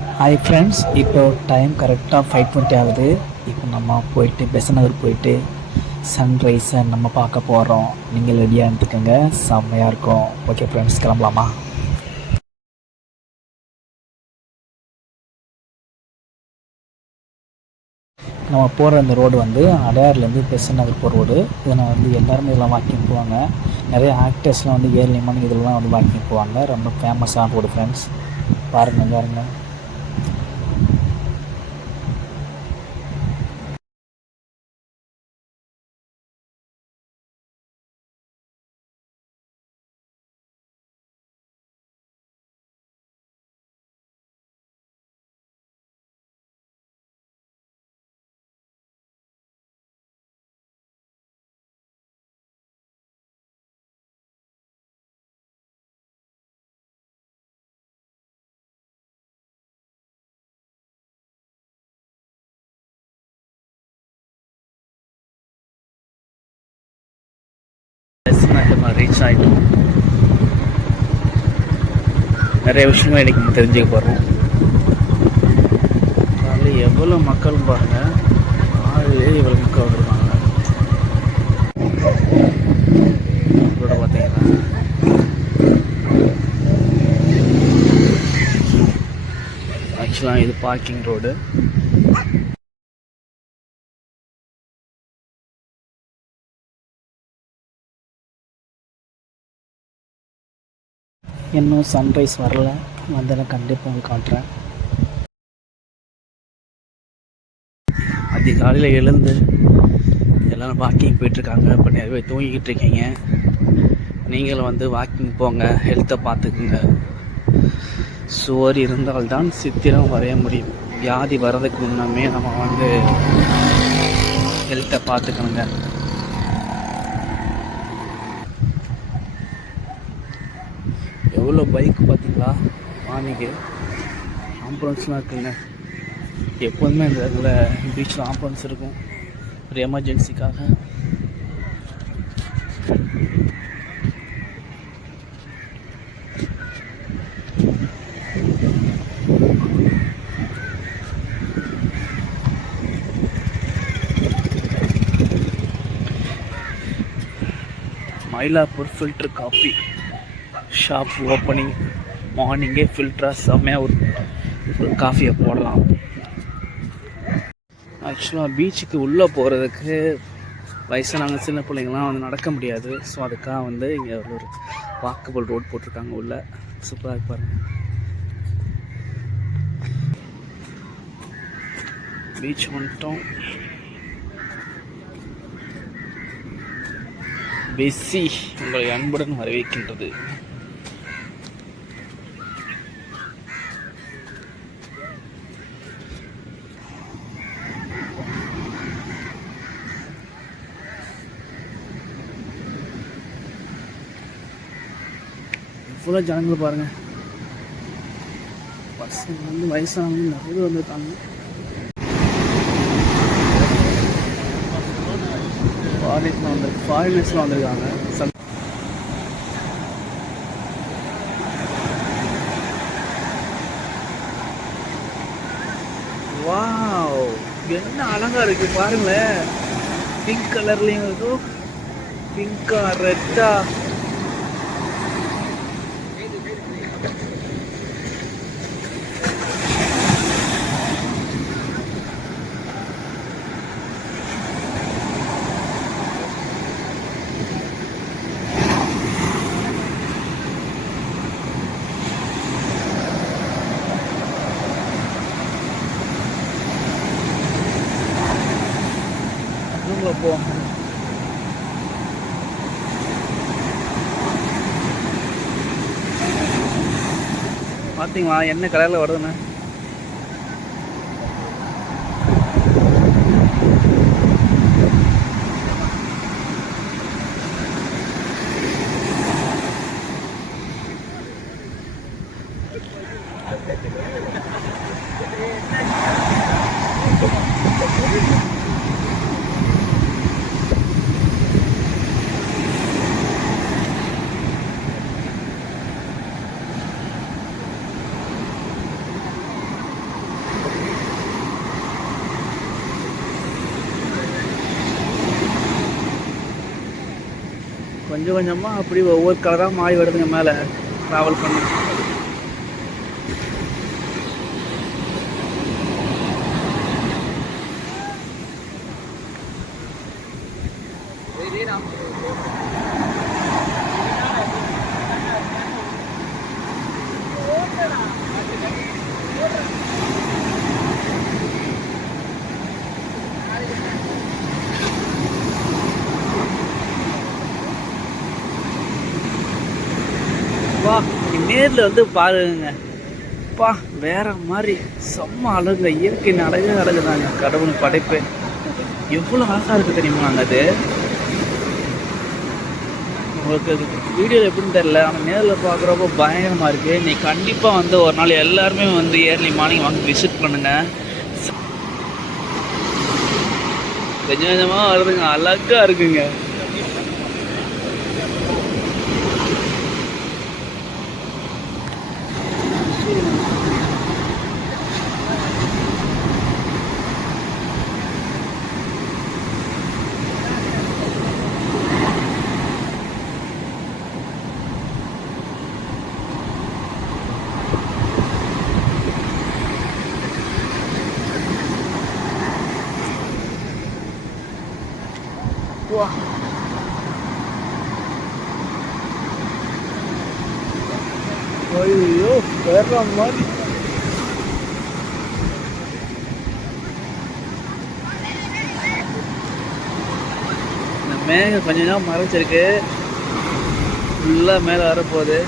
Hi friends, இப்போ time கரெக்டாக 5:20 ஆகுது. இப்போ நம்ம போயிட்டு பெசன் நகர் போயிட்டு சன்ரைஸை நம்ம பார்க்க போகிறோம். நீங்கள் ரெடியாக இருந்துக்கோங்க, செம்மையாக இருக்கும். ஓகே ஃப்ரெண்ட்ஸ், கிளம்பலாமா? நம்ம போகிற இந்த ரோடு வந்து அடையார்லேருந்து பெசன் நகர் போகிற ரோடு. இதில் வந்து எல்லாருமே இதெல்லாம் வாக்கிங் போவாங்க. நிறைய ஆக்டர்ஸ்லாம் வந்து ஏர்லி மார்னிங் இதெல்லாம் வந்து வாக்கிங் போவாங்க. ரொம்ப ஃபேமஸான ரோடு ஃப்ரெண்ட்ஸ். பாருங்கள். ரீச் ஆகிட்டோம். நிறைய விஷயங்கள் இன்றைக்கி நம்ம தெரிஞ்சுக்க போகிறோம். காலையில் எவ்வளோ மக்கள் பாருங்கள், காலையிலே இவ்வளோ மக்கள் வந்துருக்காங்க. கூட பார்த்தீங்கன்னா ஆக்சுவலாக இது பார்க்கிங் ரோடு. இன்னும் சன்ரைஸ் வரல, வந்தேன்னா கண்டிப்பாக உங்களுக்கு காட்டுறேன். அதிகாலையில் எழுந்து எல்லோரும் வாக்கிங் போயிட்டுருக்காங்க. இப்போ நிறைய பேர் தூங்கிக்கிட்டு இருக்கீங்க. நீங்களும் வந்து வாக்கிங் போங்க, ஹெல்த்தை பார்த்துக்குங்க. சுவர் இருந்தால்தான் சித்திரம் வரைய முடியும். வியாதி வர்றதுக்கு முன்னமே நம்ம வந்து ஹெல்த்தை பார்த்துக்கணுங்க. எவ்வளோ பைக் பார்த்தீங்களா, மார்னிங்கு ஆம்புலன்ஸ்லாம் இருக்குங்க. எப்போதுமே இந்த இடத்துல பீச்சில் ஆம்புலன்ஸ் இருக்கும், ஒரு எமர்ஜென்சிக்காக. Mylapore filter coffee shop opening. மார்னிங்கே ஃபில்டராக செம்மையாக ஒரு காஃபியை போடலாம். ஆக்சுவலாக பீச்சுக்கு உள்ளே போகிறதுக்கு வயசானவங்க சின்ன பிள்ளைங்கள்லாம் வந்து நடக்க முடியாது. ஸோ அதுக்காக வந்து இங்கே ஒரு வாக்கபிள் ரோட் போட்டிருக்காங்க. உள்ள சூப்பராக இருப்பாருங்க. பீச் வந்துட்டோம். பெஸ்ஸி உங்களை அன்புடன் வரவேற்கின்றது. இவ்வளோ ஜனங்கள் பாருங்கள். பசங்க வந்து வயசானவங்க நிறைய வந்துருக்காங்க. ஃபாரினர்ஸ்லாம் வந்திருக்காங்க. வாவ், என்ன அழகா இருக்கு பாருங்களேன். பிங்க் கலர்லேயும் இருக்கும், பிங்கா ரெட்டா. போ பார்த்தீங்களா என்ன கலரில் வருதுன்னு. கொஞ்சம் கொஞ்சமாக அப்படி ஒவ்வொரு கலராக மாறி வருதுங்க மேலே ட்ராவல் பண்ணி. வா நேரில் வந்து பாருங்க, பா வேற மாதிரி செம்ம அழகுங்க. இயற்கையின் அழகே அழகுதாங்க. கடவுள் படைப்பு எவ்வளோ அழகாக இருக்குது தெரியுமாங்க. அது உங்களுக்கு வீடியோவில் எப்படின்னு தெரில, ஆனால் நேரில் பார்க்குறப்போ பயங்கரமாக இருக்குது. நீ கண்டிப்பாக வந்து ஒரு நாள் எல்லாருமே வந்து ஏர்லி மார்னிங் வாங்க விசிட் பண்ணுங்கள். கொஞ்சம் கொஞ்சமாக வருதுங்க, அழகாக இருக்குங்க. வா ஐயோ வேற மாதிரி. இந்த மேகம் கொஞ்சம் நேரம் மறைச்சிருக்கு, ஃபுல்லாக மேலே வரப்போகுது.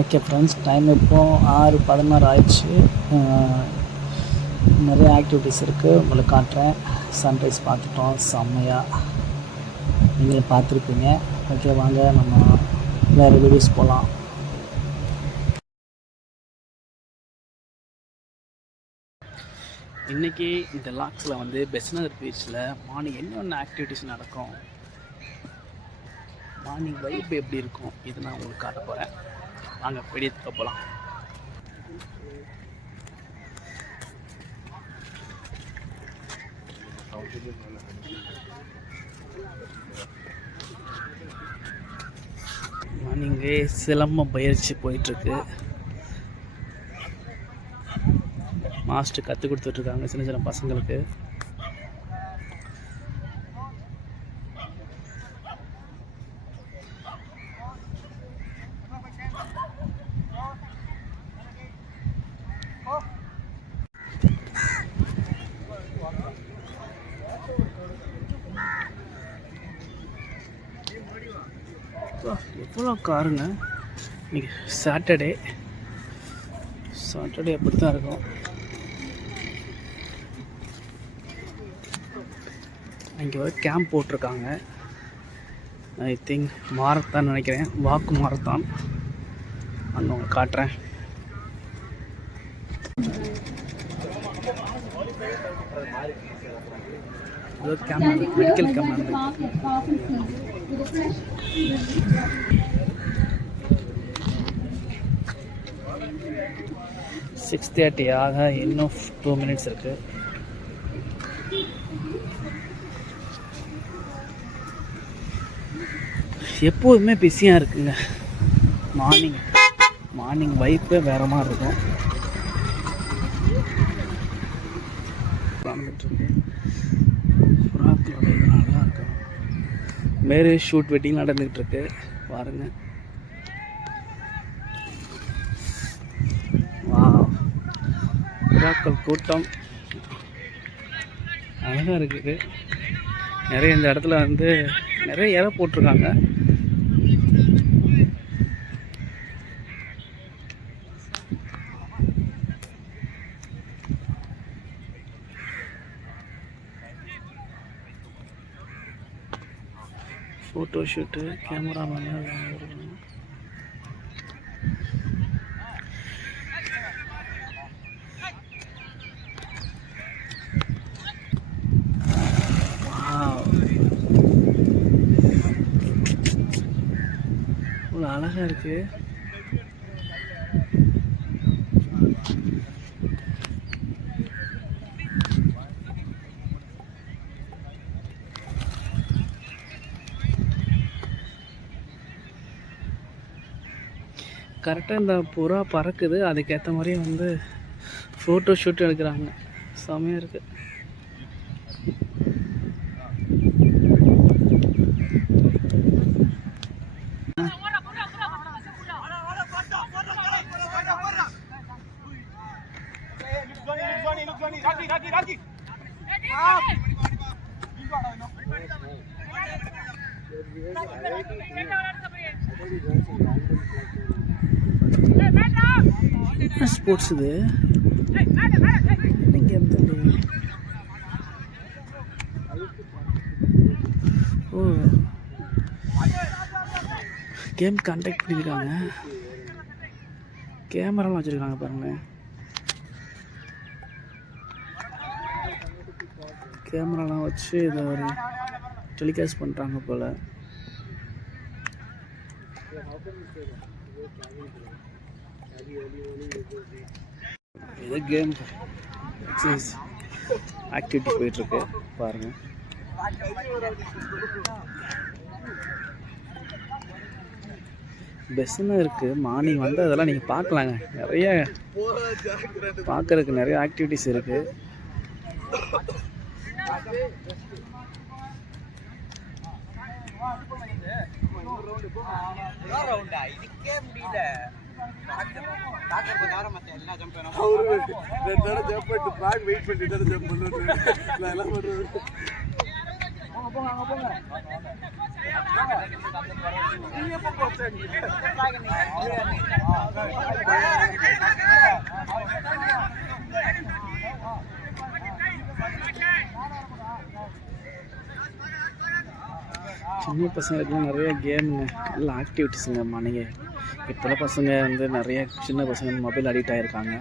ஓகே ஃப்ரெண்ட்ஸ், டைம் இப்போது 6:16 ஆயிடுச்சு. நிறைய ஆக்டிவிட்டீஸ் இருக்குது, உங்களுக்கு காட்டுறேன். சன்ரைஸ் பார்த்துட்டோம் செம்மையாக, நீங்களும் பார்த்துருப்பீங்க. ஓகே வாங்க நம்ம வேறு வீடியோஸ் போகலாம். இன்றைக்கி இந்த லாக்ஸில் வந்து பெஸ்ட் பீச்சில் மார்னிங் என்னென்ன ஆக்டிவிட்டீஸ் நடக்கும், மார்னிங் வைப் எப்படி இருக்கும், இது நான் உங்களுக்கு காட்ட போகிறேன். வாங்க வெளியே போகலாம். மார்னிங்கே சிலம்ப பயிற்சி போயிட்டுருக்கு. மாஸ்டர் கற்றுக் கொடுத்துட்ருக்காங்க சின்ன சின்ன பசங்களுக்கு. எவ்வளோ காருங்க. இன்னைக்கு சாட்டர்டே அப்படி தான் இருக்கும். இங்கே ஒரு கேம்ப் போட்டிருக்காங்க. ஐ திங்க் மாரத்தான் நினைக்கிறேன், வாக்கு மாரத்தான். அங்கே உங்களுக்கு காட்டுறேன். கேம்ப், மெடிக்கல் கேம்ப் நடந்து 6:30 ஆக இன்னும் 2 minutes இருக்குது. எப்போதுமே பிஸியாக இருக்குங்க. மார்னிங் வைப்பே வேறு மாதிரி இருக்கும். நல்லா இருக்கும். மேரேஜ் ஷூட் வெட்டிங் நடந்துகிட்ருக்கு பாருங்கள். புறாக்கள் கூட்டம் அழகாக இருக்குது. நிறைய இந்த இடத்துல வந்து நிறைய இலை போட்டிருக்காங்க. ஃபோட்டோ ஷூட்டு கேமராமேன் அழகாக இருக்குது. கரெக்டாக இந்த புறா பறக்குது, அதுக்கேற்ற மாதிரியே வந்து ஃபோட்டோ ஷூட் எடுக்கிறாங்க. செமையாக இருக்குது. ஸ்போர்ட்ஸ் இது ஓ கேம் கான்டாக்ட் பண்ணியிருக்காங்க. கேமராலாம் வச்சுருக்காங்க பாருங்கள். கேமராலாம் வச்சு இதை ஒரு டெலிகாஸ்ட் பண்ணுறாங்க போல். இது கேம் எக்ஸசைஸ் ஆக்டிவிட்டி போயிட்டுருக்கு பாருங்கள். பெஸ்ஸுன்னு இருக்குது. மார்னிங் வந்து அதெல்லாம் நீங்கள் பார்க்கலாங்க. நிறைய பார்க்குறதுக்கு நிறைய ஆக்டிவிட்டிஸ் இருக்குது. சின்ன பசங்களுக்குலாம் நிறைய கேமுங்க, எல்லாம் ஆக்டிவிட்டிஸுங்க. மார்னிங்க இப்போலாம் பசங்க வந்து நிறைய சின்ன பசங்க மொபைல் அடிக்ட் ஆகிருக்காங்க.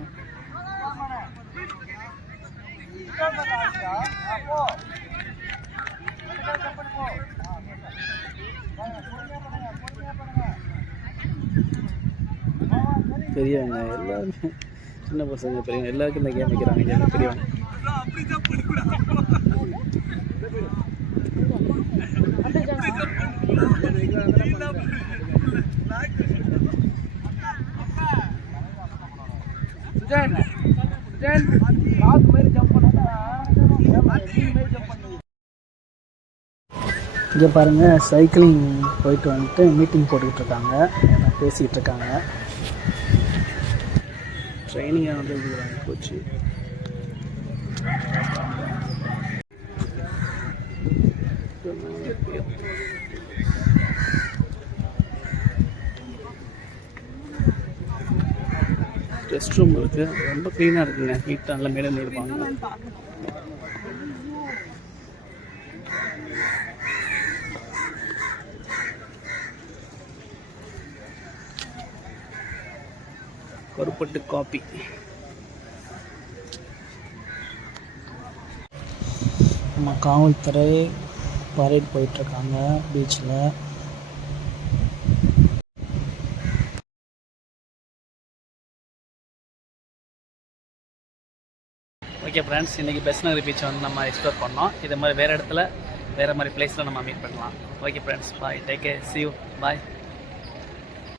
பெரியவங்க எல்லாருமே, சின்ன பசங்க பெரியவங்க எல்லாருக்கும் இந்த கேம் வைக்கிறாங்க. பெரியவங்க இங்கே பாருங்கள், சைக்கிளிங் போயிட்டு வந்துட்டு மீட்டிங் போட்டுக்கிட்டு இருக்காங்க, எல்லாம் பேசிகிட்டு இருக்காங்க. ட்ரைனிங்காக வந்து கொடுக்குறாங்க கோச்சு. ரெஸ்ட் ரூம் இருக்குது, ரொம்ப க்ளீனாக இருக்குங்க. நீட்டாக நல்லா மேடம் பண்ணியிருப்பாங்க. கருப்பட்டு காபி. நம்ம காவல்துறை பரேட் போயிட்டுருக்காங்க பீச்சில். ஓகே ஃப்ரெண்ட்ஸ், இன்றைக்கி பெஸ்ட் நகர் பீச் வந்து நம்ம எக்ஸ்ப்ளோர் பண்ணோம். இது மாதிரி வேறு இடத்துல வேறு மாதிரி பிளேஸில் நம்ம மீட் பண்ணலாம். Okay friends, bye, take care, see you, bye.